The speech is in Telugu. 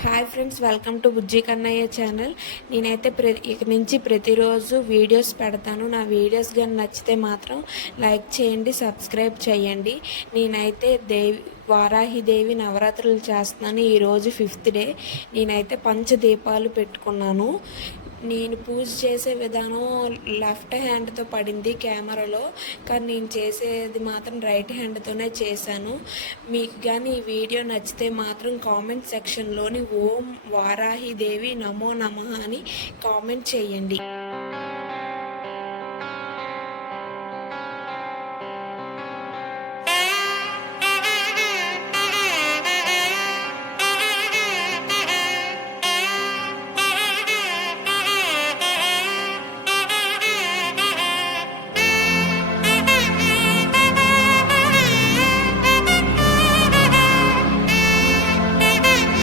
Hi friends, welcome to Bujji Kannayya channel. నేనైతే ఇక నుంచి ప్రతిరోజు వీడియోస్ పెడతాను. నా వీడియోస్ కానీ నచ్చితే మాత్రం లైక్ చేయండి, సబ్స్క్రైబ్ చేయండి. నేనైతే వారాహిదేవి నవరాత్రులు చేస్తున్నాను. ఈరోజు 5th డే. నేనైతే పంచదీపాలు పెట్టుకున్నాను. నేను పూజ చేసే విధానం లెఫ్ట్ హ్యాండ్తో పడింది కెమెరాలో, కానీ నేను చేసేది మాత్రం రైట్ హ్యాండ్తోనే చేశాను. మీకు కానీ ఈ వీడియో నచ్చితే మాత్రం కామెంట్ సెక్షన్లోని ఓం వారాహిదేవి నమో నమః అని కామెంట్ చేయండి.